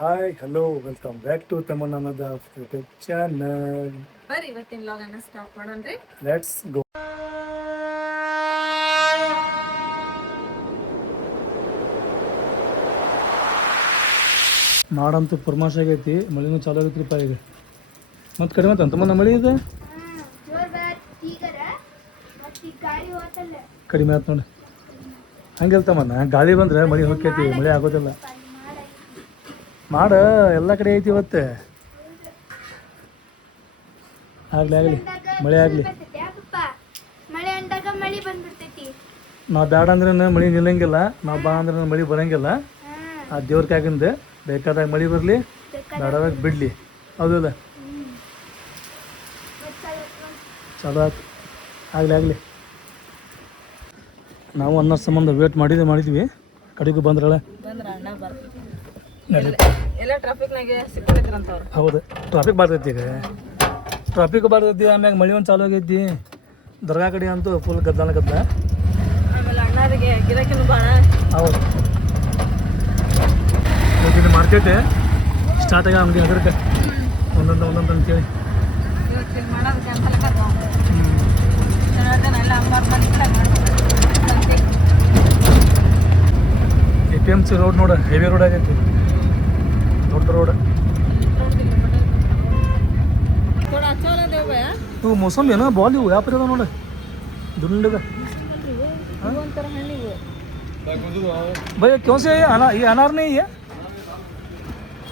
Hi hello welcome back to ತಮ್ಮಣ್ಣನದ YouTube channel. ಬರ್ರಿ ಇವತ್ತಿನ ವ್ಲಾಗ್ ಅನ್ನ ಸ್ಟಾರ್ಟ್ ಮಾಡೋಣ್ರಿ. Let's go. ಮಾಡಂತೂ ಪರ್ಮಾಶ್ ಆಗೈತಿ, ಮಳಿನೂ ಚಾಲು ಆಗೈತ್ರಿಪ್ಪ ಈಗ. ಮತ್ತೆ ಕಡಿಮೆ ಅಂತ ತಮ್ಮಣ್ಣ ಮಳಿ ಇದೆ, ಕಡಿಮೆ ಆಯ್ತು ನೋಡಿ. ಹಂಗೆಲ್ತಮ್ಮಣ್ಣ ಗಾಳಿ ಬಂದ್ರೆ ಮಳಿ ಹೋಗ್ತೈತಿ, ಮಳಿ ಆಗೋದಿಲ್ಲ. ಮಾಡ ಎಲ್ಲ ಕಡೆ ಐತಿ ಇವತ್ತೆ. ಆಗಲಿ ಮಳೆ ಆಗಲಿ. ನಾವು ಬೇಡ ಅಂದ್ರೆ ಮಳಿ ನಿಲ್ಲಂಗಿಲ್ಲ, ನಾವು ಬಾ ಅಂದ್ರೆ ಮಳಿ ಬರಂಗಿಲ್ಲ. ಆ ದೇವ್ರ ಕಾಗಿಂದ ಬೇಕಾದಾಗ ಮಳಿ ಬರಲಿ, ಬೇಡದಾಗ ಬಿಡಲಿ. ಹೌದಿಲ್ಲ? ಚಲೋ ಆಯ್ತು, ಆಗಲಿ. ನಾವು ಅನ್ನೋ ಸಂಬಂಧ ವೇಟ್ ಮಾಡಿದ್ವಿ. ಕಡೆಗೂ ಬಂದ್ರಲ್ಲ. ಹೌದು, ಟ್ರಾಫಿಕ್ ಬರ್ತೈತಿ ಈಗ. ಟ್ರಾಫಿಕ್ ಬರ್ತೈತಿ, ಆಮ್ಯಾಗ ಮಳಿ ಒಂದು ಚಾಲು ಆಗೈತಿ. ದರ್ಗಾ ಕಡೆ ಅಂತೂ ಫುಲ್ ಗದ್ದಲ. ಹೌದು, ಇದು ಮಾರ್ಕೆಟ್ ಸ್ಟಾರ್ಟ್ ಆಗ ಅಂಗಡಿ ಅದಕ್ಕೆ ಒಂದೊಂದು ಅಂತೇಳಿ. APMC ರೋಡ್ ನೋಡ, ಹೆವಿ ರೋಡ್ ಆಗೈತಿ, ದೊಡ್ಡ ರೋಡ್. ಇವು ಮೋಸಂಬಿ ಏನೋ ಬಾಲ್, ಇವು ಯಾವ ಅದ ನೋಡ, ದುಂಡಗ. भैया क्यों से ये अनार नहीं है,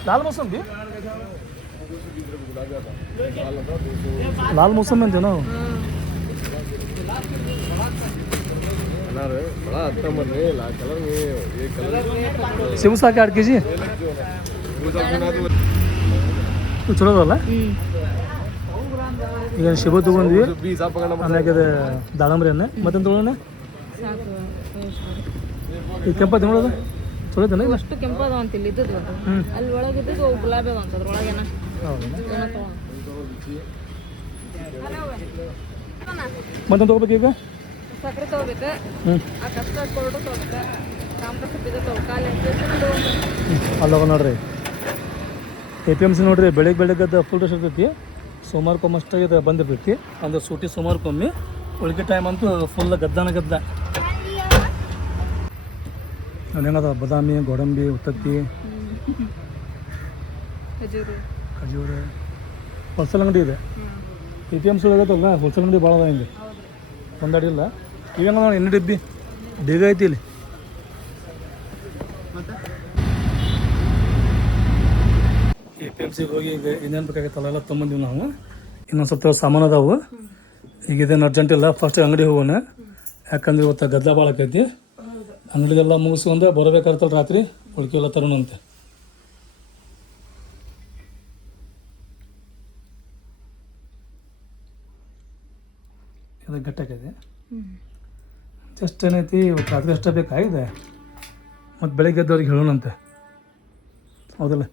लाल मौसमी? लाल मौसम में ना बड़ा अच्छा मत है, कलर में ये कलर सेब सा 8 kg ಚಲೋ ಅಲ್ಲ. ಈಗ ಶಿವ ತಗೊಂಡ್ವಿ, ಆಮ್ಯಾಗ ದಾಳಂಬ್ರಿ ಅನ್ನ ಮತ್ತೊಂದು ತಗೊಳ್ಳೋಣ. ಈ ಕೆಂಪ ನೋಡೋದು ಚಲೋ ಐತನ? ಅಷ್ಟು ಕೆಂಪದ ಅಂತಿಲ್ಲ ಇದ್ದದ್ದು, ಅಲ್ಲಿ ಒಳಗಿದ್ದು ಗುಲಾಬಿ ಅಂತ ಅದ್ರೊಳಗೇನ. ಮತ್ತೊಂದು ತಗೋಬೇಕು ಈಗ. ಸಕ್ಕರೆ ತಗೋಬೇಕು, ಆ ಕಸ್ಟರ್ಡ್ ಪೌಡರ್ ತಗೋಬೇಕು, ಕಾಂಪ್ಲೆಕ್ಸ್ ಬೀಜ ತಗೋಬೇಕು. ಅಲ್ಲೋಗ ನೋಡ್ರಿ, APMC ನೋಡ್ರಿ, ಬೆಳಗ್ಗೆ ಫುಲ್ ರಶ್ ಇರ್ತೈತಿ. ಸೋಮವಾರಕ್ಕೊಮ್ಮೆ ಅಷ್ಟಾಗಿ ಬಂದಿರ್ತೈತಿ. ಅಂದ್ರೆ ಸೂಟಿ ಸೋಮವಾರಕ್ಕೊಮ್ಮೆ, ಉಳಿಕೆ ಟೈಮ್ ಅಂತೂ ಫುಲ್ ಗದ್ದ. ಹೆಂಗದ ಬಾದಾಮಿ, ಗೋಡಂಬಿ, ಉತ್ತತ್ತಿ, ಖಜೂರು. ಹೋಲ್ಸೇಲ್ ಅಂಗಡಿ ಇದೆ. APMC ಆಗತ್ತಲ್ಲ, ಹೋಲ್ಸೇಲ್ ಅಂಗಡಿ ಭಾಳ ಅದ. ಹಿಂಗೆ ಒಂದಡಿ ಇಲ್ಲ. ಇವಾಗ ನೋಡಿ ಎಣ್ಣೆ ಡಬ್ಬಿ ಬೇಗ ಐತಿ ಇಲ್ಲಿ. APMCಗೆ ಹೋಗಿ ಈಗ ಇನ್ನೇನು ಬೇಕಾಗತ್ತಲ್ಲ ಎಲ್ಲ ತೊಗೊಂಬಂದಿವಿ ನಾವು. ಇನ್ನೊಂದು ಸ್ವಲ್ಪ ಸಾಮಾನು ಅದಾವು. ಈಗ ಇದೇನು ಅರ್ಜೆಂಟ್ ಇಲ್ಲ, ಫಸ್ಟ್ ಅಂಗಡಿ ಹೋಗೋಣ. ಯಾಕಂದ್ರೆ ಇವತ್ತು ಗದ್ದಲ ಭಾಳ ಆಕೈತಿ. ಅಂಗಡಿಗೆಲ್ಲ ಮುಗಿಸ್ಕೊಂಡು ಬರಬೇಕಾಗ್ತಲ್ಲ ರಾತ್ರಿ, ಉಳ್ಕೆಲ್ಲ ತರೋಣಂತೆ. ಇದು ಗಟ್ಟಾಕೈತಿ. ಜಸ್ಟ್ ಏನೈತಿ, ಇವತ್ತು ರಾತ್ರಿ ಅಷ್ಟೇ ಬೇಕಾಗಿದೆ. ಮತ್ತು ಬೆಳಗ್ಗೆ ಎದ್ದವ್ರಿಗೆ ಹೇಳೋಣಂತೆ, ಹೌದಲ್ಲ?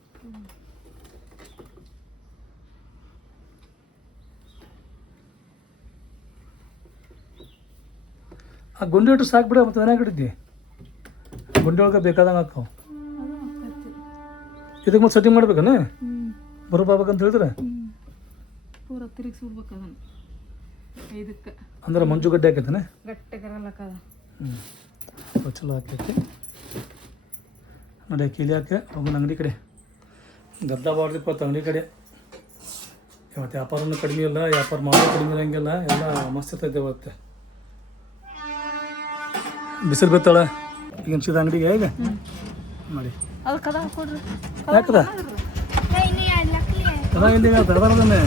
ಆ ಗುಂಡಿ ಇಟ್ಟು ಸಾಕು ಬಿಡ, ಮತ್ತು ಏನಾಗಿ ಇಟ್ಟಿದ್ದಿ ಗುಂಡಿ ಒಳಗೆ ಬೇಕಾದಂಗೆ ಹಾಕವು. ಇದಕ್ಕೆ ಮತ್ತೆ ಸೆಟ್ಟಿಂಗ್ ಮಾಡ್ಬೇಕನ ಬರೋಬಾಬೇಕಂತ ಹೇಳಿದ್ರೆ ಪೂರ ತಿರುಗಿಸ್ಬಿಡ್ಬೇಕು ಅದನ್ನು. ಇದಕ್ಕೆ ಅಂದ್ರೆ ಮಂಜುಗಡ್ಡೆ ಹಾಕೈತಾನೆ, ಗಟ್ಟಿಗಿರಲಕ್ಕದ. ಚಲೋ ಹಾಕೈತಿ ನೋಡಿ. ಕೀಲಿ ಹಾಕಿ ಹೋಗೋಣ ಅಂಗಡಿ ಕಡೆ. ಗದ್ದ ಬಾರ್ದಿಪ್ಪ ಅಂಗಡಿ ಕಡೆ. ಇವತ್ತು ವ್ಯಾಪಾರನೂ ಕಡಿಮೆ ಇಲ್ಲ, ವ್ಯಾಪಾರ ಮಾಡೋದು ಕಡಿಮೆ ಇರೋಂಗಿಲ್ಲ. ಎಲ್ಲ ಮಸ್ತ್ ಇರ್ತೈತೆ ಇವತ್ತು. ಬಿಸಿಲು ಬಿತ್ತಾಳ ಈಗ ಅನ್ಸಿದ ಅಂಗಡಿಗೆ. ಈಗ ನೋಡಿ ಯಾಕದ ಕದ ಇಲ್ಲಿ ತಡದಾರದನ್ನೇ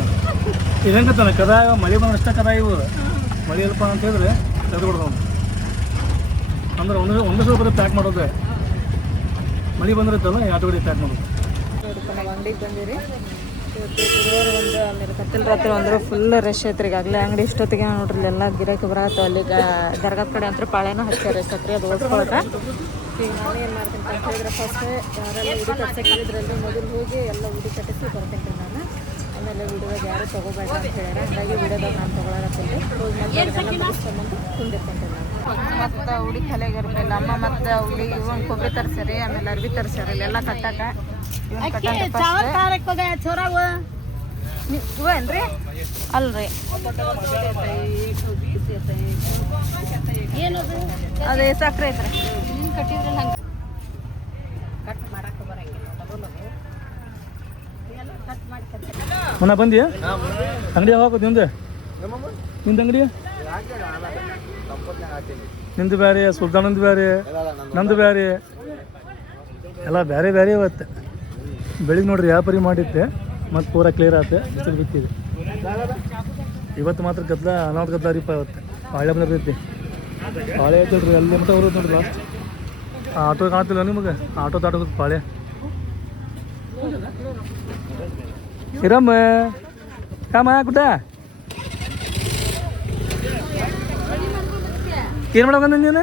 ಇದು ಹೆಂಗತ್ತಾನೆ ಕದ. ಮಳೆ ಬಂದ್ರೆ ಅಷ್ಟೇ ಕದ. ಇವು ಮಳೆ ಇಲ್ಲಪ್ಪ ಅಂತ ಹೇಳಿದ್ರೆ ತೆಗೆದು ಬಿಡ್ತಾವ. ಅಂದ್ರೆ ಒಂದೇ ಸ್ವಲ್ಪ ಪ್ಯಾಕ್ ಮಾಡೋದು. ಮಳೆ ಬಂದ್ರೆ ಇತ್ತಲ್ಲ, ಎರಡು ಕಡೆ ಪ್ಯಾಕ್ ಮಾಡೋದು. ನಾವು ಅಂಗಡಿಗೆ ಬಂದಿರಿ. ಇವತ್ತು ಗುರುವಾರ ಒಂದು ಆಮೇಲೆ ಕತ್ತಲು ರಾತ್ರಿ ಅಂದ್ರೆ ಫುಲ್ ರಶ್ ಐತ್ರಿ. ಈಗಾಗಲೇ ಅಂಗಡಿ ಇಷ್ಟೊತ್ತಿಗೆ ನೋಡ್ರಿ ಎಲ್ಲ ಗಿರಾಕಿ ಬರತ್ತ. ಅಲ್ಲಿ ದರ್ಗಾದ ಕಡೆ ಅಂದ್ರೆ ಪಾಳೆನೂ ಹಚ್ಚಾರ ಸಕ್ರೆ ಅದು ಓಡಿಸ್ಕೊಳಕ್ಕೆ. ಈಗ ನಾನು ಏನು ಮಾಡ್ತೀನಿ ಅಂತ ಹೇಳಿದ್ರೆ, ಫಸ್ಟ್ ಯಾರೆಲ್ಲ ಉಡಿ ಕಟ್ಸಕ್ಕೆ ಹೇಳಿದ್ರಲ್ಲಿ ಮೊದಲು ಹೋಗಿ ಎಲ್ಲ ಉಡಿ ಕಟ್ಟಿಸಿ ಬರ್ತೀನಿ ರೀ ನಾನು. ಆಮೇಲೆ ವಿಡಿಯೋದಾಗ ಯಾರು ತೊಗೋಬೇಡ ಅಂತ ಹೇಳ್ಯಾರ. ಹಾಗಾಗಿ ವಿಡಿಯೋದಾಗ ನಾನು ತೊಗೊಳಕತ್ತೀನಿ. ಹೋಗಿ ಮತ್ತೆ ಮುಗಿಸ್ಕೊಂಬಂದು ಕುಂದಿರ್ತೀನಿ ನಾನು. ಮತ್ತು ಉಡಿ ತಲೆಗೆ ಇರಲಿಲ್ಲ ಅಮ್ಮ. ಮತ್ತು ಉಡಿ ಒಂದು ಕೊಬ್ಬರಿ ತರಿಸ್ಯಾರಿ, ಆಮೇಲೆ ಅರ್ಬಿ ತರಿಸ್ಯಾರಿ ಇಲ್ಲೆಲ್ಲ ಕಟ್ಟಕ್ಕೆ. ಇವನ್ ಕಟ್ಟಂತ ಇವೇನ್ರಿ ಅಲ್ರಿ ಅದೇ ಸಕ್ಕರೆ ಐತ್ರಿ ಮನ ಬಂದಿ ಅಂಗಡಿ ಯಾವಾಗ ನಿಂದು ನಿಂದು ಅಂಗಡಿ ನಿಂದು ಬೇರೆ ಸುಲ್ತಾನಂದು ಬೇರೆ ನಂದು ಬೇರೆ ಎಲ್ಲ ಬೇರೆ ಬೇರೆ ಇವತ್ತು ಬೆಳಿಗ್ಗೆ ನೋಡ್ರಿ ವ್ಯಾಪಾರಿ ಮಾಡಿದ್ದೆ ಮತ್ತು ಪೂರ ಕ್ಲಿಯರ್ ಆಯ್ತು ಬಿಸಿಲು ಬಿತ್ತಿದೆ ಇವತ್ತು ಮಾತ್ರ ಗದ್ದಲ ಅನಾಹುತ ಗದ್ದಲ ರೀಪ ಇವತ್ತು ಬಾಳೆ ಬಂದಿರ್ತೈತಿ ಬಾಳೆ ಐತಲ್ರಿ ಅಲ್ಲಿ ಮಟ್ಟ ಬರೋದು ನೋಡ್ರಿ ಲಾಸ್ಟ್ ಆಟೋ ಕಾಣ್ತಿಲ್ಲ ನಿಮಗೆ ಆಟೋ ದಾಟೋದು ಬಾಳೆ ಹಿರಮ್ಮ ಕಾಮ ಗುಡ್ಡ ಏನು ಮಾಡಬೇಕಂದ ನೀನು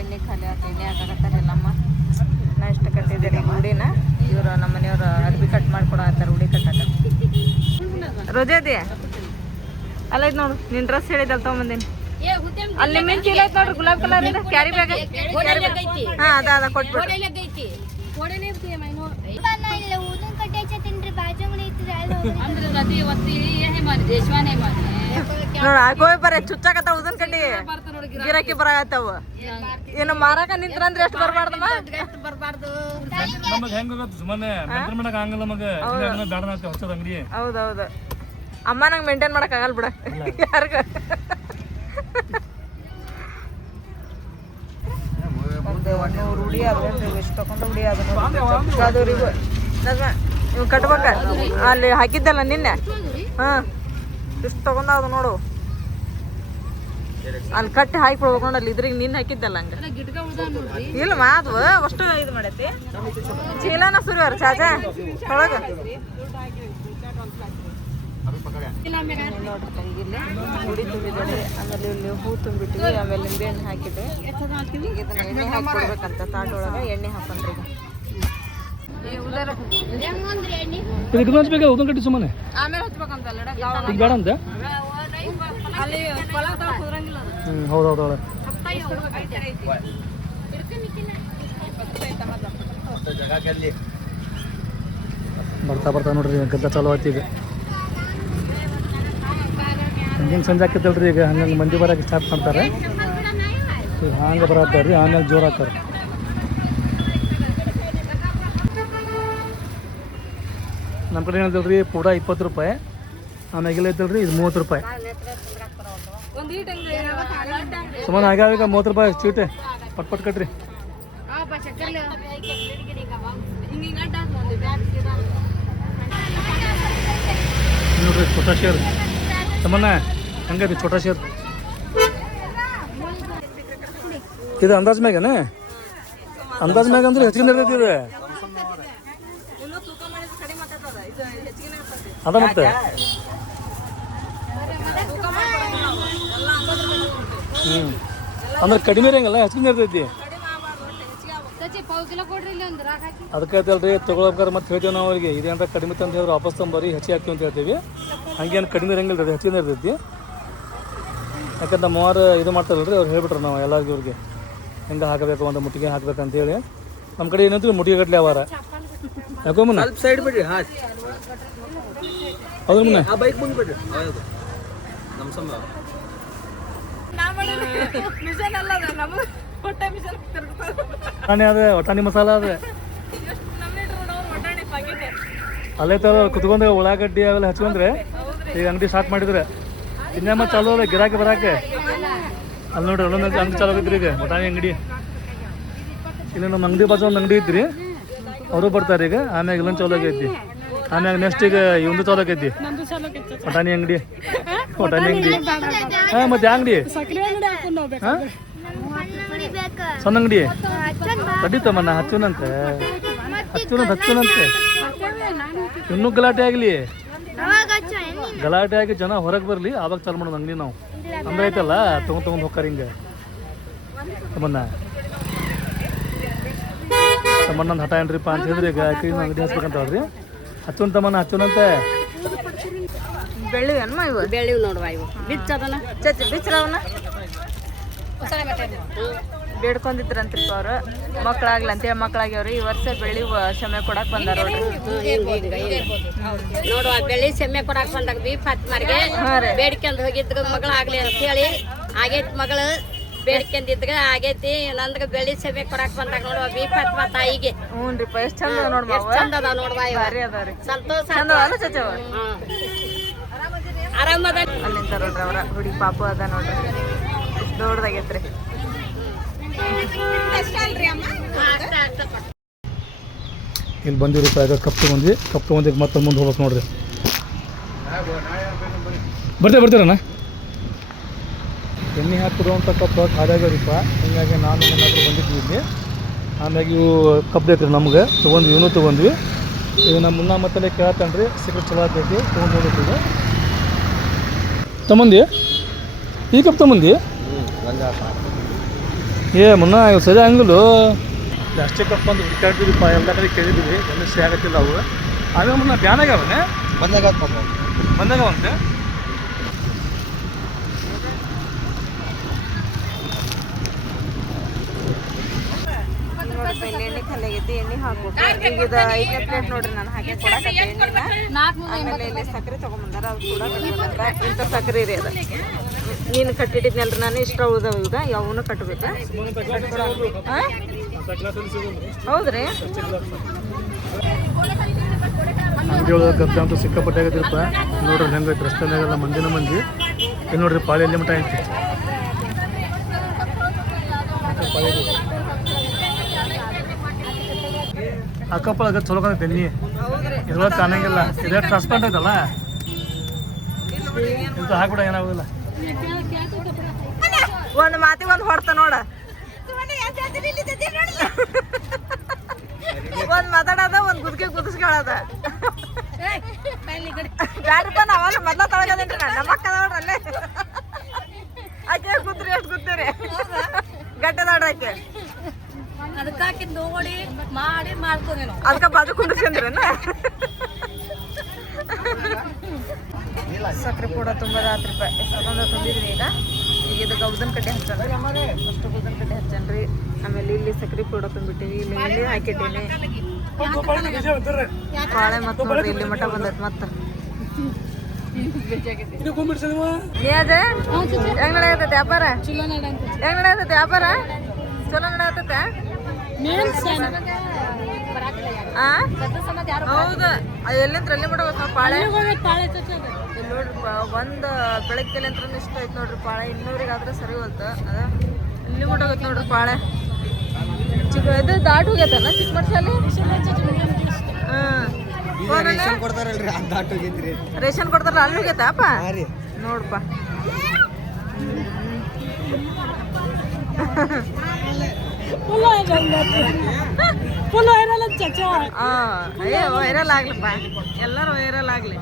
ಎಣ್ಣೆ ಖಾಲಿ ಆತ ಎಣ್ಣೆ ಹಾಕಾಕತ್ತಾರೆ ನಮ್ಮ ನಾ ಇಷ್ಟ ಕಟ್ಟಿದ್ದೀರಿ ಉಡಿನ ಇವರು ನಮ್ಮ ಮನೆಯವರು ಅರ್ಬಿ ಕಟ್ ಮಾಡ್ಕೊಡತ್ತಾರ ಉಡಿ ಕಟ್ಟಾಕ ರೋಜಾದಿ ಅಲ್ಲೈತ್ ನೋಡು ನಿನ್ ಡ್ರೆಸ್ ಹೇಳಿದಲ್ ತಗೊಂಬಂದೇನಿ ಅಲ್ಲಿ ನಿಮ್ಮಿನ ಚೀಲ ಐತ್ ನೋಡ್ರಿ ಗುಲಾಬ್ ಕಲರ್ ಇದೆ ಕ್ಯಾರಿ ಬ್ಯಾಗ್ ಹಾ ಅದ ಕೊಟ್ಬಿಟ್ಟು ನೋಡ ಆಗೋಯ್ ಬರ ಚುಚ್ಚಾಕತ್ತಾವ ಉದನ್ ಕಡ್ಡಿ ಗಿರಾಕಿ ಬರಾಕತ್ತಾವ ಏನು ಮಾರಾಕ ನಿಂತ್ರಂದ್ರೆ ಎಷ್ಟು ಬರ್ಬಾರ್ದಮ್ಮ ನಮಗೆ ಹೆಂಗ ಸುಮ್ಮನೆ ಮೇಂಟೈನ್ ಮಾಡಕ್ ಆಗಲ್ಲ ನಮಗೆ ಬೇಡ ಹೊಸದ ಅಂಗಡಿ ಹೌದೌದು ಅಮ್ಮ ನಂಗೆ ಮೇಂಟೈನ್ ಮಾಡಕ್ ಆಗಲ್ಲ ಬಿಡ ಯಾರಿಗ ಒಂದು ರೂಢಿ ಅದೇನ್ರಿ ಎಷ್ಟು ತಗೊಂಡು ರೂಢಿ ಅದರಿಗೂ ನೀವು ಕಟ್ಬೇಕ ಅಲ್ಲಿ ಹಾಕಿದ್ದಲ್ಲ ನಿನ್ನೆ ಹಾಂ ಇಷ್ಟು ತಗೊಂಡ ಅದು ನೋಡು ಅಲ್ಲಿ ಕಟ್ಟಿ ಹಾಕಿ ಕೊಡ್ಬೇಕು ನೋಡಿ ಅಲ್ಲಿ ಇದ್ರಿಗೆ ನಿನ್ನ ಹಾಕಿದ್ದಲ್ಲ ಹಂಗೆ ಇಲ್ಲ ಅದು ಅಷ್ಟು ಇದು ಮಾಡೈತಿ ಚೀಲನ ಸುರಿವಾರ ಚಾಚಾ ಒಳಗೆ ನೋಡ್ರಿ ಕೈಗಿಲ್ಲಿ ಹುಡಿ ತುಂಬಿದ್ದಾರೆ ಆಮೇಲೆ ಇಲ್ಲಿ ಹೂ ತುಂಬಿಟ್ಟಿವಿ ಆಮೇಲೆ ನಿಂಬೆ ಹಣ್ಣು ಹಾಕಿದ್ದೆ ಈಗ ಇದನ್ನ ಎಣ್ಣೆ ಹಾಕಿ ಕೊಡ್ಬೇಕಂತ ತಾಟೊಳಗೆ ಎಣ್ಣೆ ಹಾಕೊಂಡ್ರಿ ಈಗ ಹಚ್ಬೇಕಾ ಉದನ್ ಕಟ್ಟಿ ಸುಮ್ಮನೆ ಆಮೇಲೆ ಹಚ್ಬೇಕಂತಲ್ಲ ಈಗ ಬೇಡ ಅಂತ ಅಲ್ಲಿ ಕುದ್ರಂಗಿಲ್ಲ ಹೌದೌದು ಬರ್ತಾ ಬರ್ತಾ ನೋಡ್ರಿ ಗದ್ದ ಚಾಲು ಆಯ್ತು ಈಗ ಹಂಗೇನು ಸಂಜೆ ಆಕೈತಲ್ರಿ ಈಗ ಹಂಗಂಗೆ ಮಂದಿ ಬರೋಕೆ ಸ್ಟಾರ್ಟ್ ಮಾಡ್ತಾರೆ ಈಗ ಹಂಗೆ ಬರತ್ತಾರ ರೀ ಆಮೇಲೆ ಜೋರು ಹಾಕ್ತಾರೆ ನಮ್ಮ ಕಡೆ ಏನೈತಲ್ರಿ ಪೂಡ 20 ರೂಪಾಯಿ ಆಮೇಲೆ ಐತಲ್ರಿ ಇದು 30 ರೂಪಾಯಿ ಸುಮ್ಮನೆ ಆಗ್ಯಾವ 30 ರೂಪಾಯಿ ಚೀಟೆ ಪಟ್ ಕಟ್ರಿ ನೋಡ್ರಿ ಛೋಟಾ ಶೇರ್ ತಮ್ಮನ್ನ ಹಂಗೈತಿ ಛೋಟಾ ಶೇರ್ ಇದು ಅಂದಾಜ್ ಮ್ಯಾಗನ ಅಂದಾಜ್ ಮ್ಯಾಗ ಅಂದ್ರೆ ಹೆಚ್ಚಿಗೆ ಇರ್ತೈತಿ ಇದು ಅದ ಮತ್ತೆ ಅಂದ್ರೆ ಕಡಿಮೆ ಇರಂಗಲ್ಲ ಹೆಚ್ಚಿಗೆ ಇರ್ತೈತಿ ಅದಕ್ಕೆ ಹೇಳ್ತಲ್ರಿ ತೊಗೊಳಬೇಕಾದ್ರೆ ಮತ್ತೆ ಹೇಳ್ತೀವಿ ನಾವು ಅವ್ರಿಗೆ ಇದೇಂತ ಕಡಿಮೆ ಅಂತ ಹೇಳಿದ್ರೆ ವಾಪಸ್ ತಂಬರಿ ಹೆಚ್ಚಿಗೆ ಹಾಕ್ತೀವಿ ಅಂತ ಹೇಳ್ತೀವಿ ಹಂಗೇನು ಕಡಿಮೆ ಇರಂಗಿಲ್ಲ ರೀ ಹೆಚ್ಚಿಗೆ ಇರ್ತೈತಿ ಯಾಕಂದ್ರೆ ನಮ್ಮವ್ರು ಇದು ಮಾಡ್ತಾರಲ್ರಿ ಅವ್ರು ಹೇಳ್ಬಿಟ್ರು ನಾವು ಎಲ್ಲರಿಗೂ ಇವ್ರಿಗೆ ಹೆಂಗೆ ಹಾಕಬೇಕು ಒಂದು ಮುಟ್ಟಿಗೆ ಹಾಕ್ಬೇಕಂತೇಳಿ ನಮ್ಮ ಕಡೆ ಏನಂತೀವಿ ಮುಟ್ಟಿಗೆ ಗಟ್ಲೆ ಅವಾರ ಯಾಕೋ ಮುನ್ನ ಸೈಡ್ ಬಿಡ್ರಿ ಹೌದು ಮುನ್ನ ಬೈಕ್ ಮುಂದೆ ಬಿಡ್ರಿ ನಮ್ಮ ಸಮ ಒಟಾಣಿ ಅದೇ ಒಟಾಣಿ ಮಸಾಲ ಅದೇ ಅಲ್ಲೇ ತರ ಕುತ್ಕೊಂಡ್ರೆ ಉಳ್ಳಾಗಡ್ಡಿ ಅವೆಲ್ಲ ಹಚ್ಕೊಂಡ್ರೆ ಈಗ ಅಂಗಡಿ ಸ್ಟಾರ್ಟ್ ಮಾಡಿದ್ರೆ ಇನ್ನೇಮ ಚಾಲು ಅದ ಗಿರಾಕಿ ಬರಾಕೆ ಅಲ್ಲಿ ನೋಡ್ರಿ ಅಲ್ಲೊಂದು ಅಂಗಡಿ ಚಾಲು ಆಗಿದ್ರಿ ಈಗ ಒಟಾಣಿ ಅಂಗಡಿ ಇಲ್ಲಿ ನಮ್ಮ ಅಂಗಡಿ ಬಾಜು ಒಂದು ಅಂಗಡಿ ಇದ್ರಿ ಅವರು ಬರ್ತಾರೆ ಈಗ ಆಮ್ಯಾಗ ಇಲ್ಲೊಂದು ಚಾಲು ಆಗೈತಿ ಆಮ್ಯಾಗ ನೆಕ್ಸ್ಟ್ ಈಗ ಇವಂದು ಚಾಲು ಆಗೈತಿ ಒಟಾಣಿ ಅಂಗಡಿ ಹಾಂ ಮತ್ತೆ ಅಂಗಡಿ ಹಾಂ ಸಣ್ಣ ಅಂಗಡಿ ತಡೀತಮ್ಮನ್ನ ಹಚ್ಚುನಂತೆ ಇನ್ನೂ ಗಲಾಟೆ ಆಗಲಿ ಗಲಾಟೆ ಆಗಿ ಜನ ಹೊರಗೆ ಬರಲಿ ಆವಾಗ ಚಾಲು ಮಾಡೋದು ಅಂಗಡಿ ನಾವು ಅಂದ್ರೆ ಐತಲ್ಲ ತೊಗೊಂಡು ಹೋಗ್ತಾರೆ ಹಿಂಗೆ ತಮ್ಮನ್ನ ತಮ್ಮನ್ನ ಹಠ ಏನ್ರಿಪ್ಪ ಅಂತ ಹೇಳಿದ್ರೆ ಈಗ ಅಂಗಡಿ ಹಚ್ಬೇಕಂತ ಹೇಳ್ರಿ ಹಚ್ಚುನ್ ತಮ್ಮನ್ನ ಹಚ್ಚುನಂತೆ ಬೆಳ್ಳಿವ್ ಅನ್ಮ ಇವು ಬೆಳಿವ್ ನೋಡುವ ಇವು ಬಿಚ್ಚದನ ಚಚ್ಚಿ ಬಿಚ್ಚರವನ್ನ ಬೇಡ್ಕೊಂಡಿದ್ರಂತ್ರಿ ಅವ್ರು ಮಕ್ಕಳಾಗ್ಲಿ ಅಂತೇಳಿ ಮಕ್ಕಳಾಗ್ಯವ್ರಿ ಈ ವರ್ಷ ಬೆಳ್ಳಿ ಶಮೆ ಕೊಡಕ್ ಬಂದಾರ ನೋಡುವ ಬೆಳ್ಳಿ ಸೆಮ್ಮೆ ಕೊಡಾಕ್ ಬಂದಾಗ ಬಿ ಫಾತ್ಮಾರ್ಗೆ ಬೇಡ್ಕೊಂಡ್ ಹೋಗಿದ್ರು ಮಗಳಾಗ್ಲಿ ಅಂತ ಹೇಳಿ ಆಗೈತಿ ಮಗಳು ಬೇಡ್ಕೊಂಡಿದ್ಗ ಆಗೈತಿ ನಂದ್ಗ ಬೆಳ್ಳಿ ಸೆಮ್ಮೆ ಕೊಡಾಕ್ ಬಂದಾಗ ನೋಡುವ ಬಿ ಫಾತ್ಮಾ ತಾಯಿಗೆ ಹ್ಞೂನ್ರಿಪ್ಪ ಎಷ್ಟ್ ಚಂದ ನೋಡ್ಬಾ ಚಂದ ಅದಾವ ನೋಡುವ ಭಾರಿ ಅದಾವ್ರಿ ಸಂತೋಷ ಚಂದ ಅಲ್ಲ ಚಚವ ಆರಾಮದ ಅಲ್ಲಿಂದ ನೋಡ್ರಿ ಅವ್ರ ಹುಡುಗಿ ಪಾಪು ಅದ ನೋಡ್ರಿ ಎಷ್ಟು ದೊಡ್ಡದಾಗೈತ್ರಿ ಇಲ್ಲಿ ಬಂದಿರಪ್ಪ ಈಗ ಕಪ್ ತೊಗೊಂಡ್ವಿ ಮತ್ತೆ ಮುಂದೆ ಹೋಗ್ಬೇಕು ನೋಡ್ರಿ ಬರ್ತೀರಣ್ಣ ಎಣ್ಣೆ ಹಾಕಿರುವಂಥ ಕಪ್ ಖಾಲಿಯಾಗ್ಯಾರಿಪ್ಪ ಹಿಂಗಾಗಿ ನಾನು ಏನಾದರೂ ಬಂದಿದ್ವಿ ಇಲ್ಲಿ ಆಮ್ಯಾಗ ಇವು ಕಪ್ ಬೇಕ್ರಿ ನಮ್ಗೆ ತೊಗೊಂಡ್ವಿ ಇವನು ತೊಗೊಂಡ್ವಿ ಈಗ ನಮ್ಮ ಮುನ್ನ ಮತ್ತೆ ಕೇಳ್ತಾನೆ ರೀ ಸಿಕ್ಕರೆ ಚಲೋ ಆಗ್ತೈತಿ ತೊಗೊಂಡು ಹೋಗ್ಬೇಕು ತಮ್ಮಂದಿ ಈ ಕಪ್ ತಮ್ಮಂದಿ ಏ ಮುನ್ನ ಇವು ಸರಿ ಹಂಗಲು ಪ್ಲಾಸ್ಟಿಕ್ ಕಪ್ ಅಂತ ಹುಡುಕಾಡ್ತಿದ್ವಿಪ್ಪ ಎಲ್ಲ ಕಡೆ ಕೇಳಿದ್ವಿ ಎಲ್ಲ ಸರಿ ಆಗತ್ತಿಲ್ಲ ಅವು ಆಮೇಲೆ ಮುನ್ನ ಬ್ಯಾನ್ ಆಗ್ಯಾವನೆ ಬಂದಾಗವಂತೆ ಇಲ್ಲಿ ಎಣ್ಣೆ ಖಾಲಿ ಆಗೈತಿ ಎಣ್ಣೆ ಹಾಕ್ಬೇಕು ಈಗ ಇದು 5ನೇ ಪ್ಲೇಟ್ ನೋಡ್ರಿ ನಾನು ಹಾಕಿ ಕೊಡಕತ್ತೆ ಎಣ್ಣೆನ ಆಮೇಲೆ ಇಲ್ಲಿ ಸಕ್ಕರೆ ತೊಗೊಂಬಂದಾರ ಅದು ಕೂಡ ಇಂಥ ಸಕ್ಕರೆ ರೀ ಅದು ನೀನು ಕಟ್ಟಿಟ್ಟಿದ್ನಲ್ರಿ ನಾನು ಇಷ್ಟ ಉಳ್ದವ ಈಗ ಯಾವನು ಕಟ್ಟಬೇಕು ಹೌದ್ರಿ ಅಂಗಡಿ ಒಳಗೆ ಗದ್ದ ಅಂತೂ ಸಿಕ್ಕಾಪಟ್ಟೆ ಆಗತ್ತಿರಪ್ಪ ನೋಡ್ರಿ ಹೆಂಗೈತೆ ರಸ್ತೆನಾಗೆಲ್ಲ ಮಂದಿನ ಮಂದಿ ಇಲ್ಲಿ ನೋಡ್ರಿ ಪಾಳಿ ಎಲ್ಲಿ ಮಟ ಐತಿ ಅಕ್ಕಪ್ಪಳಗ ಚಲೋ ಕಾಣೈತೆ ಎಣ್ಣೆ ಇದ್ರೊಳಗೆ ಕಾಣಂಗಿಲ್ಲ ಇದೇ ಟ್ರಾನ್ಸ್ಪರೆಂಟ್ ಐತಲ್ಲ ಇಂತ ಹಾಕ್ಬಿಡ ಏನಾಗೋದಿಲ್ಲ ಒಂದು ಮಾತಿಗೆ ಒಂದು ಹೊಡ್ತ ನೋಡ ಒಂದ್ ಮಾತಾಡೋದ ಒಂದ್ ಗುದ್ಗೆ ಗುದಿಸ್ಕೊಳ್ಳೋದ ಗಾಡಿಪ್ಪ ನಾವಲ್ಲ ಮೊದ್ಲ ತೊಳಗದೇನ್ರಿ ನಮ್ಮ ಅಕ್ಕ ನೋಡ್ರಿ ಅಲ್ಲೇ ಆಕೆ ಗುದ್ರಿ ಎಷ್ಟು ಗುದ್ದೀರಿ ಗಟ್ಟೆ ನೋಡ್ರಿ ಅದಕ್ಕಾಕಿ ನೋಡಿ ಮಾಡಿ ಮಾಡ್ಕೊಂಡೆ ನಾವು ಅದಕ್ಕೆ ಬಾಜು ಕುಂಡಿಸ್ಕೊಂಡ್ರೇನ ಸಕ್ಕರೆ ಕೂಡ ತುಂಬದ 10 ರೂಪಾಯಿ ಎಷ್ಟೊಂದು ತಂದಿದ್ವಿ ಈಗ ಇದಕ್ಕೆ ಉದ್ದನ ಕಡ್ಡೆ ಹಚ್ಚನ್ರಿ ಅಷ್ಟು ಉದ್ದನ ಕಡ್ಡೆ ಹಚ್ಚನ್ರಿ ಆಮೇಲೆ ಇಲ್ಲಿ ಸಕ್ಕರೆ ಪೌಡ ತಂದ್ಬಿಟ್ಟಿವಿ ಇಲ್ಲಿ ಎಣ್ಣೆ ಹಾಕಿಟ್ಟೇನಿ ಬಾಳೆ ಮತ್ತೆ ನೋಡ್ರಿ ಇಲ್ಲಿ ಮಠ ಬಂದೈತೆ ಮತ್ತೆ ಅದೇ ಹೆಂಗ್ ನಡೆಯತೈತೆ ವ್ಯಾಪಾರ ಹೆಂಗ್ ನಡೆಯತೈತೆ ವ್ಯಾಪಾರ ಚಲೋ ನಡೆಯತೈತೆ ಹೌದು ಎಲ್ಲಿಂತ್ರ ಎಲ್ಲಿ ಮಾಡ್ಬೇಕು ಪಾಳೆ ಇಲ್ಲಿ ನೋಡ್ರಿ ಒಂದು ಬೆಳಗ್ಗೆ ಅಂತ ಇಷ್ಟ ಐತೆ ನೋಡ್ರಿ ಪಾಳೆ 200 ಸರಿ ಹೋಯ್ತು ಅದ ಇಲ್ಲಿ ಮುಟ್ಟೋಗತ್ತೆ ನೋಡ್ರಿ ಪಾಳೆ ಚಿಕ್ಕ ಇದು ದಾಟ್ ಹೋಗ್ಯತನ ಚಿಕ್ಕ ಮಠಲ್ಲಿ ರೇಷನ್ ಕೊಡ್ತಾರಲ್ಲ ಅಲ್ಲಿ ಹೋಗ್ಯತಪ್ಪ ನೋಡ್ಪ ವೈರಲ್ ಆಗ್ಲಪ್ಪ ಎಲ್ಲರೂ ವೈರಲ್ ಆಗ್ಲಿ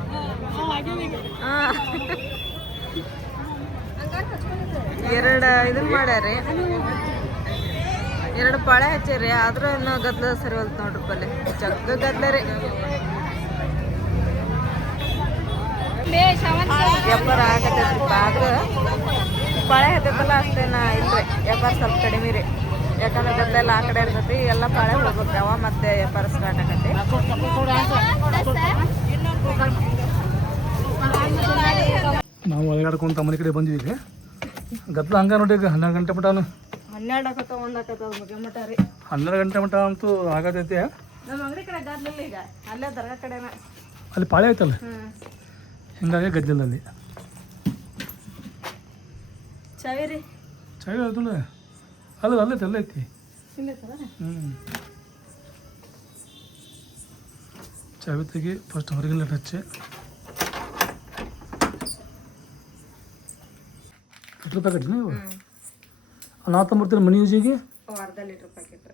ಎರಡು ಇದನ್ ಮಾಡ್ಯಾರಿ 2 ಪಾಳೆ ಹಚ್ಚಿರಿ ಆದ್ರೂ ಇನ್ನೂ ಗದ್ಲ ಸರಿ ಹೋಲ್ತು ನೋಡ್ರಿ ಪಲ್ಲೆ ಜಗ್ಗ ಗದ್ಲ ರೀ ವ್ಯಾಪಾರ ಆಗತ್ತೈತ್ರಿಪ್ಪ ಆದ್ರೆ ಪಾಳೆ ಹತ್ತೈತಲ್ಲ ಅಷ್ಟೇನ ಇಲ್ರಿ ವ್ಯಾಪಾರ ಸ್ವಲ್ಪ ಕಡಿಮೆ ರೀ ಯಾಕಂದ್ರೆ ಗದ್ದೆಲ್ಲ ಆ ಕಡೆ ಇರ್ತೈತಿ ಎಲ್ಲ ಪಾಳೆ ಹೋಗ್ಬೇಕು ಅವ ಮತ್ತೆ ವ್ಯಾಪಾರ ಸ್ಟಾರ್ಟ್ ಆಗತ್ತೆ ನಾವು ಒಳಗಾಡ್ಕೊಂಡು ಮನೆ ಕಡೆ ಬಂದಿದ್ದೀವಿ ಗದ್ದಲ ಹಂಗ ನೋಡಿ ಈಗ 12 ಗಂಟೆ ಮಟನು 12 ಆಗತ್ತ 1 ಆಗತ್ತ ಬಗ್ಗೆ ಮಟ ರೀ 12 ಗಂಟೆ ಮಟ ಅಂತೂ ಆಗತೈತಿ ನಮ್ಮ ಅಂಗಡಿ ಕಡೆ ಗದ್ದಲಿಲ್ಲ ಈಗ ಅಲ್ಲೇ ದರ್ಗಾ ಕಡೆನ ಅಲ್ಲಿ ಪಾಳೆ ಐತಲ್ಲ ಹಿಂಗಾಗಿ ಗದ್ದಲಿಲ್ಲ ಅಲ್ಲಿ ಚಾವಿ ರೀ ಚಾವಿ ಅದಲ್ಲ ಅಲ್ಲ ಅಲ್ಲೈತಿ ಅಲ್ಲೈತಿ ಚಾವಿ ತೆಗಿ ಫಸ್ಟ್ ಹೊರಗಿನ ಹಚ್ಚಿ ಎಷ್ಟು ರೂಪಾಯಿ ಕಟ್ಟಿ ನೀವು ನಾವು ತೊಂಬರ್ತೀರ ಮನಿ ಯೂಸಿಗೆ ಅರ್ಧ ಲೀಟ್ರ್ ಪ್ಯಾಕೆಟ್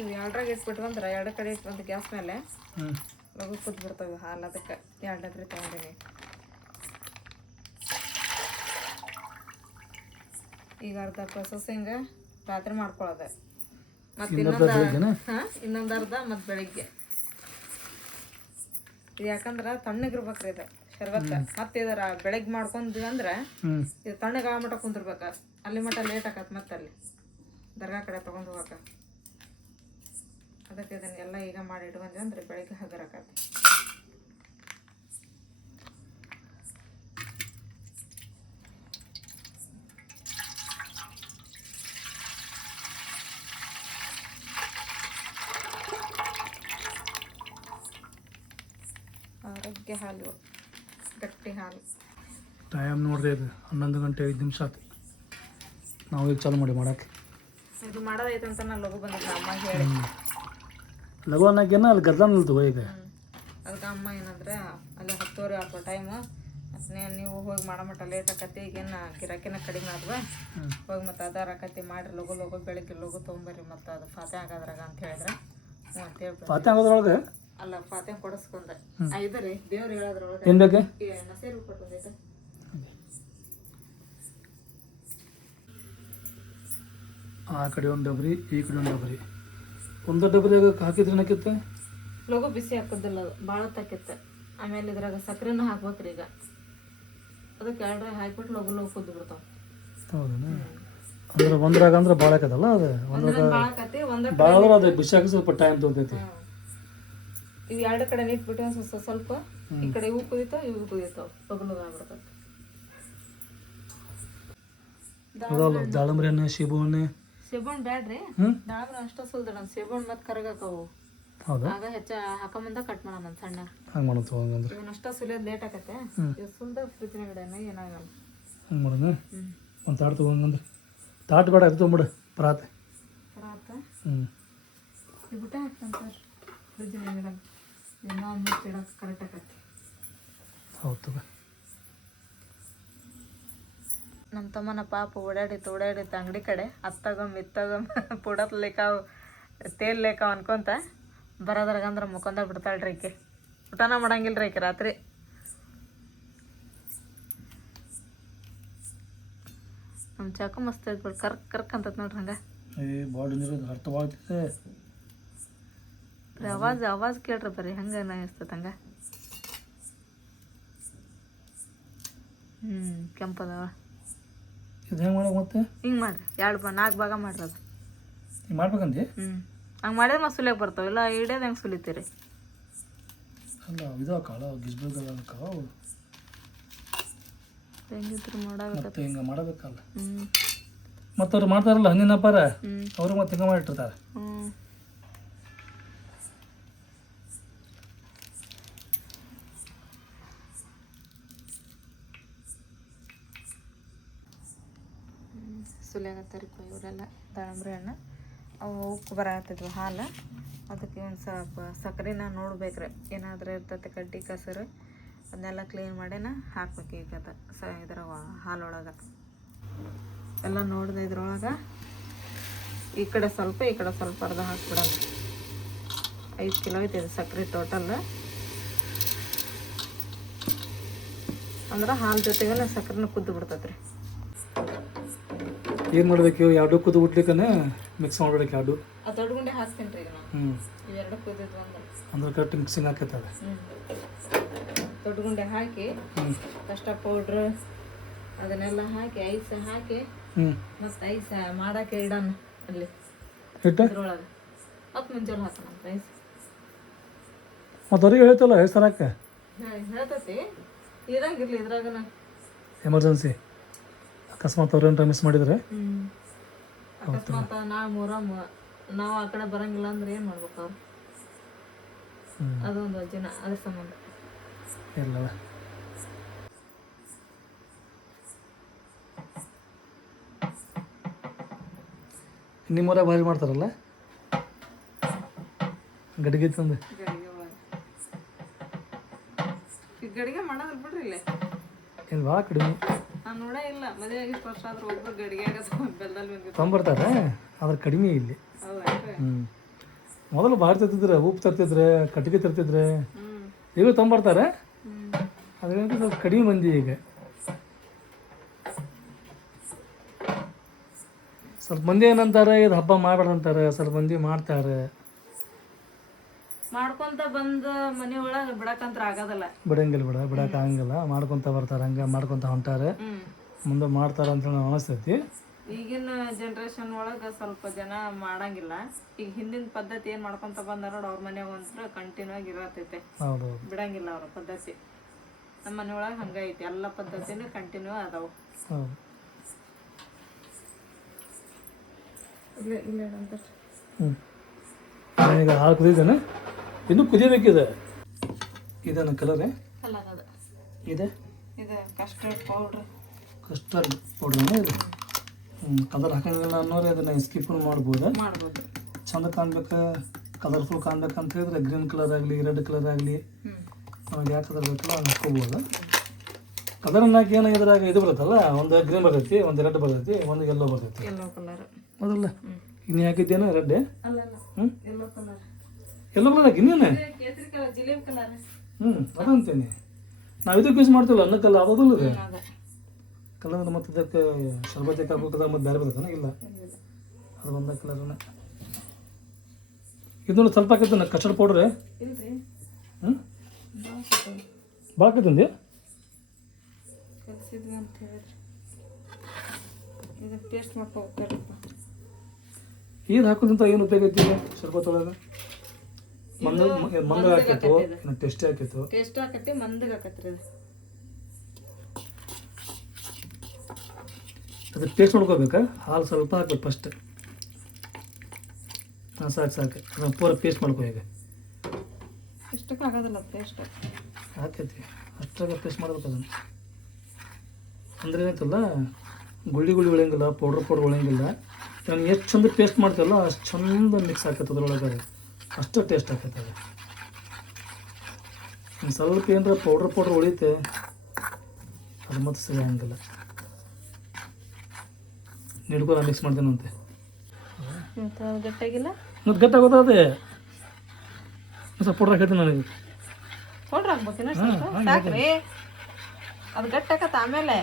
ಇವು 2ರಾಗ ಇಟ್ಬಿಟ್ವಂದ್ರೆ 2 ಕಡೆ ಇಟ್ಕೊಂತ ಗ್ಯಾಸ್ ಮೇಲೆ ಲಘು ಕುದ್ದು ಬಿಡ್ತಾವೆ ಹಾಲು. ಅದಕ್ಕೆ 2 ಡಬ್ರಿ ತೊಗೊಂಡಿನಿ. ಈಗ ಅರ್ಧ ಪ್ರೊಸೆಸಿಂಗ್ ರಾತ್ರಿ ಮಾಡ್ಕೊಳ್ಳೋದು, ಮತ್ತು ಇನ್ನೊಂದು ಅರ್ಧ ಮತ್ತು ಬೆಳಿಗ್ಗೆ. ಇದು ಯಾಕಂದ್ರೆ ತಣ್ಣಗಿರ್ಬೇಕ್ರಿ ಇದು ಶರ್ಬತ್ತ. ಮತ್ತೆ ಇದರ ಬೆಳಗ್ಗೆ ಮಾಡ್ಕೊಂಡ್ವಿ ಅಂದ್ರೆ ಇದು ತಣ್ಣಗೆ ಆ ಮಟ್ಟ ಕುಂದಿರ್ಬೇಕು. ಅಲ್ಲಿ ಮಟ್ಟ ಲೇಟ್ ಆಕತ್ ಮತ್ತೆ ಅಲ್ಲಿ ದರ್ಗಾ ಕಡೆ ತೊಗೊಂಡು ಹೋಗಕ್ಕೆ. ಅದಕ್ಕೆ ಇದನ್ನೆಲ್ಲ ಈಗ ಮಾಡಿ ಇಟ್ಕೊಂಡ್ವಿ ಅಂದ್ರೆ ಬೆಳಿಗ್ಗೆ ಹಗರ್ ಆಕತಿ. ಆರೋಗ್ಯ ಹಾಲು, ಗಟ್ಟಿ ಹಾಲು. ಟೈಮ್ ನೋಡ್ರಿ ಇದು 11 ಗಂಟೆ 5 ನಿಮಿಷ ಆಯ್ತು. ನಾವು ಈಗ ಚಾಲು ಮಾಡಕ್ಕೆ ಇದು ಮಾಡೋದೈತೆ ಅಂತ ನಾನು ಲಘು ಬಂದಿದ್ದೆ ಅಮ್ಮ ಹೇಳಿ. ಲಘು ಅನ್ನೋಕೇನ ಅಲ್ಲಿ ಗದ್ದಲ ನಿಲ್ತು ಈಗ. ಅದಕ್ಕೆ ಅಮ್ಮ ಏನಂದ್ರೆ ಅಲ್ಲಿ 10:30 ಆಯ್ತು ಟೈಮು. ಮತ್ತು ನೀವು ಹೋಗಿ ಮಾಡೋ ಮಟ್ಟ ಲೇಟ್ ಆಕತಿ, ಈಗೇನು ಗಿರಾಕಿನ ಕಡಿಮೆ ಆದ್ವಾ, ಹೋಗಿ ಮತ್ತು ಅದಾರ ಆಕತಿ ಮಾಡಿರಿ ಲಘು ಬೆಳಿಗ್ಗೆ ಲಘು ತೊಗೊಂಬರ್ರಿ ಮತ್ತು ಅದು ಫಾತೆ ಆಗೋದ್ರಾಗ ಅಂತ ಹೇಳಿದ್ರೆ ಹ್ಞೂ ಅಂತೇಳಿ. ಫಾತೆ ಆಗೋದ್ರೊಳಗೆ ಅಲ್ಲ ಫಾತೆ ಕೊಡಿಸ್ಕೊಂಡೆ. ಇದು ರೀ ದೇವ್ರು ಹೇಳೋದ್ರೊಳಗೆ ಏನು ಬೇಕು? ನಸೀರು ಕೊಟ್ಟು ಬಂದೈತೆ. ಆ ಕಡೆ ಒಂದು ಡಬ್ರಿ, ಈ ಕಡೆ ಒಂದು ಡಬ್ರಿ. ಒಂದು ಡಬ್ರಿಯಾಗ ಹಾಕಿದ್ರೆ ಏನಕ್ಕಿತ್ತು? ಲಘು ಬಿಸಿ ಹಾಕೋದಿಲ್ಲ, ಅದು ಭಾಳ ತಾಕಿತ್ತು. ಆಮೇಲೆ ಇದ್ರಾಗ ಸಕ್ಕರೆನೂ ಹಾಕ್ಬೇಕ್ರಿ. ಈಗ ಅದಕ್ಕೆ 2 ಹಾಕ್ಬಿಟ್ಟು ಲಘು ಕುದ್ದು ಬಿಡ್ತಾವೆ. ಹೌದಾ? ಅಂದ್ರೆ ಒಂದ್ರಾಗ ಅಂದ್ರೆ ಭಾಳ ಆಕದಲ್ಲ ಅದು. ಒಂದ್ರಾಗ ಭಾಳ ಆಕತಿ. ಭಾಳ ಅದು ಬಿಸಿ ಹಾಕಿ ಸ್ವಲ್ಪ ಟೈಮ್ ತೊಗೊತೈತಿ. ಇವು 2 ಕಡೆ ನಿಟ್ಬಿಟ್ಟು ಸ್ವಲ್ಪ ಈ ಕಡೆ ಇವು ಕುದಿತಾವ, ಇವು ಕುದಿತಾವ, ಲಘು ಆಗ್ಬಿಡ್ತಾವ. ಅದಲ್ಲ ದಾಳಂಬ್ರಿ ಹಣ್ಣು, ಸೇಬು ಹಣ್ಣು. ಸೇಬಣ್ಣು ಬ್ಯಾಡ್ರಿ, ದಾಳಂಬ್ರಿ ಅಷ್ಟ ಸುಲ್ದ ನಮ್ಮ ಸೇಬಣ್ಣು ಮತ್ತೆ ಕರಗಾಕವು. ಹೌದಾ? ಆಗ ಹೆಚ್ಚ ಹಾಕೊಂಬಂದ ಕಟ್ ಮಾಡೋಣ ಸಣ್ಣ. ಹಂಗೆ ಮಾಡೋದು ಹಂಗಂದ್ರೆ. ಇವನಷ್ಟ ಸುಲಿಯೋದು ಲೇಟ್ ಆಕತ್ತೆ. ಇವ್ ಸುಲ್ದ ಫ್ರಿಜ್ನ ಗಿಡನ ಏನಾಗಲ್ಲ. ಹಂಗೆ ಮಾಡೋಣ. ಒಂದು ತಾಟು ತೊಗೊಂಡ್ರೆ ತಾಟು ಬೇಡ ಅದು ತೊಗೊಂಬಿಡು ಪರಾತೆ. ಇದು ಬಿಟ್ಟೆ ಹಾಕ್ತಂತಾರೆ ಫ್ರಿಜ್ನ ಗಿಡ. ಇನ್ನೂ ಮುಚ್ಚಿ ಇಡೋಕೆ ಕರೆಕ್ಟ್ ಆಕತ್ತೆ. ಹೌದು ತಗೋ. ನಮ್ಮ ತಮ್ಮನ ಪಾಪ ಓಡಾಡಿತ್ತು ಅಂಗಡಿ ಕಡೆ. ಇತ್ತಗೊಮ್ಮೆ ಪುಡತ್ ಲೇಕಾವು ತೇಲ್ ಲೇಕಾವ್ ಅನ್ಕೊಂತ ಬರೋದ್ರಾಗಂದ್ರೆ ಮುಖಂದ ಬಿಡ್ತಾಳ್ರಿ ಈಕೆ. ಊಟನ ಮಾಡಂಗಿಲ್ಲ ರೀ ಈಕೆ ರಾತ್ರಿ. ನಮ್ಮ ಚಾಕು ಮಸ್ತ್ ಐತೆ ಬಿಡು, ಕರ್ಕ್ ಅಂತತ್ ನೋಡ್ರಿ ಹಂಗೆ. ಭಾಳ ಡೇಂಜರ್ ಅರ್ಥ ಮಾಡ್ತಿದ್ದೆ. ಆವಾಜ್ ಕೇಳ್ರಿ ಬರ್ರಿ ಹಂಗೆ ಅನಿಸ್ತೈತೆ ಹಂಗೆ. ಕೆಂಪದವ. ಇದು ಹೆಂಗೆ ಮಾಡೋದು ಮತ್ತೆ? ಹಿಂಗೆ ಮಾಡ್ರಿ 4 ಭಾಗ ಮಾಡ್ರಿ ಅದು. ಹಿಂಗೆ ಮಾಡ್ಬೇಕಂದಿ? ಹಂಗೆ ಮಾಡಿದ್ರೆ ಮತ್ತೆ ಸುಲಿಯಕ್ಕೆ ಬರ್ತಾವೆ. ಇಲ್ಲ ಹಿಡಿಯೋದು ಹೆಂಗೆ ಸುಲಿತೀರಿ? ಅಲ್ಲ ಇದು ಕಾಳ ಗಿಸ್ಬೇಕಲ್ಲ ಕಾವು ಹೆಂಗಿದ್ರು ಮಾಡಾಕ ಮತ್ತೆ ಹಿಂಗೆ ಮಾಡಬೇಕಲ್ಲ. ಮತ್ತು ಅವ್ರು ಮಾಡ್ತಾರಲ್ಲ ಹಣ್ಣಿನ ವ್ಯಾಪಾರ, ಅವರು ಮತ್ತೆ ಹಿಂಗೆ ಮಾಡಿಟ್ಟಿರ್ತಾರೆ. ಸುಲಿಯಾಗತ್ತಾರಿಪ್ಪ ಇವರೆಲ್ಲ ದಾಳಂಬ್ರಿ ಹಣ್ಣು. ಅವು ಉಪ್ಪು ಬರತ್ತಿದ್ವು ಹಾಲು. ಅದಕ್ಕೆ ಒಂದು ಸ್ವಲ್ಪ ಸಕ್ಕರೆನ ನೋಡ್ಬೇಕ್ರಿ, ಏನಾದರೂ ಇರ್ತೈತೆ ಕಡ್ಡಿ ಕಸರು ಅದನ್ನೆಲ್ಲ ಕ್ಲೀನ್ ಮಾಡಿನ ಹಾಕ್ಬೇಕು. ಈಗ ಇದ್ರ ಹಾಲೊಳಗೆ ಎಲ್ಲ ನೋಡಿದೆ. ಇದ್ರೊಳಗೆ ಈ ಕಡೆ ಸ್ವಲ್ಪ ಅರ್ಧ ಹಾಕ್ಬಿಡೋಣ. 5 ಕಿಲೋ ಐತೆ ಇದು ಸಕ್ಕರೆ ಟೋಟಲ್. ಅಂದ್ರೆ ಹಾಲು ಜೊತೆಗೆ ಸಕ್ಕರೆನ ಕುದ್ದು ಬಿಡ್ತೈತೆ ರೀ. ಏನು ಮಾಡ್ಬೇಕು? 2 ಕುದ್ದು ಬಿಡ್ಲಿಕ್ಕನೆ ಮಿಕ್ಸ್ ಮಾಡ್ಬಿಡಕ್ಕೆ 2. ಅದು ದೊಡ್ಡ ಗುಂಡೆ ಹಾಕ್ತೀನಿ ರೀ ಈಗ ನಾನು. ಇವೆರಡು ಕುದಿದ್ವು ಅಂದ್ರೆ ಕರೆಕ್ಟ್ ಮಿಕ್ಸಿಂಗ್ ಹಾಕೈತದ. ದೊಡ್ಡ ಗುಂಡೆ ಹಾಕಿ ಕಸ್ಟರ್ಡ್ ಪೌಡ್ರ್ ಅದನ್ನೆಲ್ಲ ಹಾಕಿ ಐಸ್ ಹಾಕಿ ಮತ್ತು ಐಸ್ ಮಾಡೋಕೆ ಇಡೋಣ ಅಲ್ಲಿ ಇದ್ರೊಳಗೆ. ಮತ್ತು ಮುಂಜಾನೆ ಹಾಕೋಣ ಅಂತ ಐಸ್. ಮತ್ತು ಅವ್ರಿಗೆ ಹೇಳ್ತಲ್ಲ ಹೆಸರಾಕೆ ಹೇಳ್ತೈತಿ ಇರಂಗಿರ್ಲಿ ಇದ್ರಾಗನ ಎಮರ್ಜೆನ್ಸಿ ಅಕಸ್ಮಾತ್ ಅವ್ರೇನು ಮಿಸ್ ಮಾಡಿದರೆ. ಅಕಸ್ಮಾತ್ ನಾವು ಆ ಕಡೆ ಬರಂಗಿಲ್ಲ ಅಂದ್ರೆ ಏನು ಮಾಡ್ಬೇಕು ಅವ್ರು? ಅದೊಂದು ವಜ್ಜಿನ ಅದ್ರ ಸಂಬಂಧ ಇಲ್ಲ. ನಿಮ್ಮೂರಾಗ ಭಾರಿ ಮಾಡ್ತಾರಲ್ಲ ಗಡಿಗೆ ತಂದು. ಗಡಿಗೆ ಒಳಗೆ ಈಗ ಗಡಿಗೆ ಮಾಡೋದ್ರ ಬಿಡ್ರಿ ಇಲ್ಲೇ. ಏನು ಭಾಳ ಕಡಿಮೆ. ನಾನು ನೋಡೇ ಇಲ್ಲ. ಮದುವೆ ಆಗಿಷ್ಟು ವರ್ಷ ಆದ್ರೂ ಒಬ್ಬರು ಗಡಿಗೆ ಬೆಲ್ದಲ್ಲಿ ಬಂದಿತ್ತು ತೊಗೊಂಬರ್ತಾರೆ, ಆದ್ರೆ ಕಡಿಮೆ ಇಲ್ಲಿ. ಹೌದಾ? ಮೊದಲು ಭಾಳ ತರ್ತಿದ್ರೆ, ಉಪ್ಪು ತರ್ತಿದ್ರೆ, ಕಟ್ಟಿಗೆ ತರ್ತಿದ್ರೆ. ಈಗ ತೊಗೊಂಬರ್ತಾರೆ, ಅದರಿಂದ ಸ್ವಲ್ಪ ಕಡಿಮೆ ಮಂದಿ ಈಗ. ಸ್ವಲ್ಪ ಮಂದಿ ಏನಂತಾರೆ, ಇದು ಹಬ್ಬ ಮಾಡ್ಬೇಡ ಅಂತಾರೆ, ಸ್ವಲ್ಪ ಮಂದಿ ಮಾಡ್ತಾರೆ. ಮಾಡ್ಕೊಂತ ಬಂದ ಮನೆ ಒಳಗೆ ಬಿಡಕಂತ್ರ ಆಗೋದಿಲ್ಲ. ಬಿಡಕ್ಕೆ ಆಗಂಗಿಲ್ಲ, ಮಾಡ್ಕೊತ ಬರ್ತಾರೆ, ಹಂಗೆ ಮಾಡ್ಕೊತ ಹೊಂಟಾರೆ, ಮುಂದೆ ಮಾಡ್ತಾರೆ ಅಂತ ಹೇಳಿ ಅನಿಸ್ತೈತಿ. ಈಗಿನ ಜನ್ರೇಷನ್ ಒಳಗೆ ಸ್ವಲ್ಪ ಜನ ಮಾಡಂಗಿಲ್ಲ. ಈಗ ಹಿಂದಿನ ಪದ್ಧತಿ ಏನು ಮಾಡ್ಕೊಂತ ಬಂದಾರ ನೋಡಿ, ಅವ್ರ ಮನೆಯಾಗ ಒಂಥರ ಕಂಟಿನ್ಯೂ ಆಗಿ ಇರತೈತೆ, ಹೌದು ಬಿಡಂಗಿಲ್ಲ ಅವ್ರ ಪದ್ಧತಿ. ನಮ್ಮ ಮನೆ ಒಳಗೆ ಹಂಗೈತಿ, ಎಲ್ಲ ಪದ್ಧತಿನೂ ಕಂಟಿನ್ಯೂ ಅದಾವು. ಹೌದು. ಈಗ ಹಾಲು ಕುದಿದೇನೆ, ಇನ್ನೂ ಕುದಿಬೇಕಿದೆ. ಇದೇನು ಕಲರೇ ಕಲರ್ ಅದ, ಇದೆ ಇದು ಕಸ್ಟರ್ಡ್ ಪೌಡ್ರ್. ಕಸ್ಟರ್ಡ್ ಪೌಡ್ರನ್ನ ಇದು. ಕಲರ್ ಹಾಕಂಗಿಲ್ಲ ಅನ್ನೋರು ಅದನ್ನು ಸ್ಕಿಪ್ ಮಾಡ್ಬೋದು. ಚಂದ ಕಾಣ್ಬೇಕು, ಕಲರ್ಫುಲ್ ಕಾಣ್ಬೇಕಂತ ಹೇಳಿದ್ರೆ ಗ್ರೀನ್ ಕಲರ್ ಆಗಲಿ, ರೆಡ್ ಕಲರ್ ಆಗಲಿ, ನಮಗೆ ಯಾವ ಕಲರ್ ಬೇಕಲ್ಲ ಅದನ್ನ ಹಾಕ್ಕೋಬೋದು. ಕಲರನ್ನ ಹಾಕಿ ಏನೋ ಇದ್ರಾಗ ಇದು ಬರುತ್ತಲ್ಲ, ಒಂದು ಗ್ರೀನ್ ಬರ್ತೈತಿ, ಒಂದು ರೆಡ್ ಬರ್ತೈತಿ, ಒಂದು ಯೆಲ್ಲೋ ಬರ್ತೈತಿ. ಯೆಲ್ಲೋ ಕಲರ್ ಹೌದಲ್ಲ? ಇನ್ನು ಹಾಕಿದ್ದೇನೋ red, yellow colour, yellow colour ಹಾಕಿ ಇನ್ನೇನು ಕೇಸರಿ ಕಲರ್, ಜಿಲೇಬಿ ಕಲರ್. ಅದಂತೇನೆ ನಾವು ಇದಕ್ಕೆ ಯೂಸ್ ಮಾಡ್ತೀವಲ್ಲ ಅನ್ನಕ್ಕಲ್ಲ, ಆಗೋದಿಲ್ಲ ಇದು ಕಲರ್. ಮತ್ತು ಇದಕ್ಕೆ ಶರ್ಬತ್ತಿಗೆ ಹಾಕೋಕದ ಮತ್ತು ಬೇರೆ ಬರ್ತೇನೆ ಇಲ್ಲ, ಅದು ಒಂದೇ ಕಲರ್ನ. ಇದನ್ನು ಸ್ವಲ್ಪ ಹಾಕಿತ್ತು ಕಸ್ಟರ್ಡ್ ಪೌಡ್ರ್. ಭಾಳ ಹಾಕಿತ್ತಂದು ಕಲಿಸಿದ್ವಿ ಅಂತ ಹೇಳಿದ್ರಿ. ಇದನ್ನು ಟೇಸ್ಟ್ ಮಾಡ್ಕೋಬೇಕಪ್ಪ. ಇದು ಹಾಕೋದಂತ ಏನು ಉಪಯೋಗ ಐತಿ ಈಗ ಶರ್ಬತ್ ಒಳಗೆ? ಮಂದ ಹಾಕಿತ್ತು, ಇನ್ನು ಟೇಸ್ಟ್ ಹಾಕಿತ್ತು. ಟೇಸ್ಟ್ ಹಾಕತ್ತಿ, ಮಂದಗೆ ಹಾಕತ್ರಿ ಅದು. ಅದಕ್ಕೆ ಟೇಸ್ಟ್ ಮಾಡ್ಕೋಬೇಕಾ? ಹಾಲು ಸ್ವಲ್ಪ ಹಾಕ್ಬೇಕು ಫಸ್ಟ್. ಹಾಂ ಸಾಕು ಅದನ್ನು ಪೂರ ಪೇಸ್ಟ್ ಮಾಡ್ಕೋ. ಈಗ ಇಷ್ಟಕ್ಕೆ ಆಗೋದಿಲ್ಲ ಪೇಸ್ಟ್ ಹಾಕೈತಿ, ಅಷ್ಟಾಗ ಪೇಸ್ಟ್ ಮಾಡ್ಬೇಕು ಅದನ್ನು. ಅಂದರೆ ಏನಂತಲ್ಲ, ಗುಳ್ಳಿ ಉಳಿಯಂಗಿಲ್ಲ, ಪೌಡ್ರ್ ಉಳಿಯಂಗಿಲ್ಲ. ನಾನು ಎಷ್ಟು ಚಂದ ಪೇಸ್ಟ್ ಮಾಡ್ತೀವಲ್ಲ ಅಷ್ಟು ಚಂದ ಮಿಕ್ಸ್ ಆಕೈತೆ ಅದ್ರೊಳಗೆ, ಅಷ್ಟು ಟೇಸ್ಟ್ ಆಕೈತೆ ಅದು. ಒಂದು ಸ್ವಲ್ಪ ಏನಾರ ಪೌಡ್ರ್ ಉಳಿತೆ ಅದು ಮತ್ತೆ ಸರಿ ಆಗಂಗಿಲ್ಲ. ನಿಡ್ಕೊ ಮಿಕ್ಸ್ ಮಾಡ್ತೇನಂತೆ. ಗಟ್ಟಾಗಿಲ್ಲ, ಮತ್ತು ಗಟ್ಟಾಗೋದು ಅದೇ ಸ್ವಲ್ಪ ಪೌಡ್ರ್ ಹಾಕೈತೆ ನನಗೆ. ಪೌಡ್ರ್ ಹಾಕ್ಬೇಕಿನ ಸಾಕ್ರಿ, ಅದು ಗಟ್ಟಾಕತ್ತ. ಆಮೇಲೆ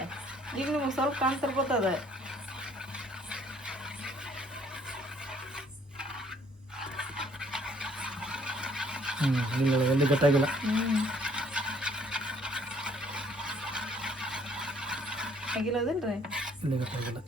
ಈಗ ನಿಮ್ಗೆ ಸ್ವಲ್ಪ ಕಾಣ್ತಿರ್ಬೋದದ. ಇಲ್ಲ ಎಲ್ಲಿ ಗಟ್ಟಾಗಿಲ್ಲ, ಆಗಿಲ್ಲದಿಲ್ರಿ, ಇಲ್ಲಿ ಗಟ್ಟಾಗಿಲ್ಲ.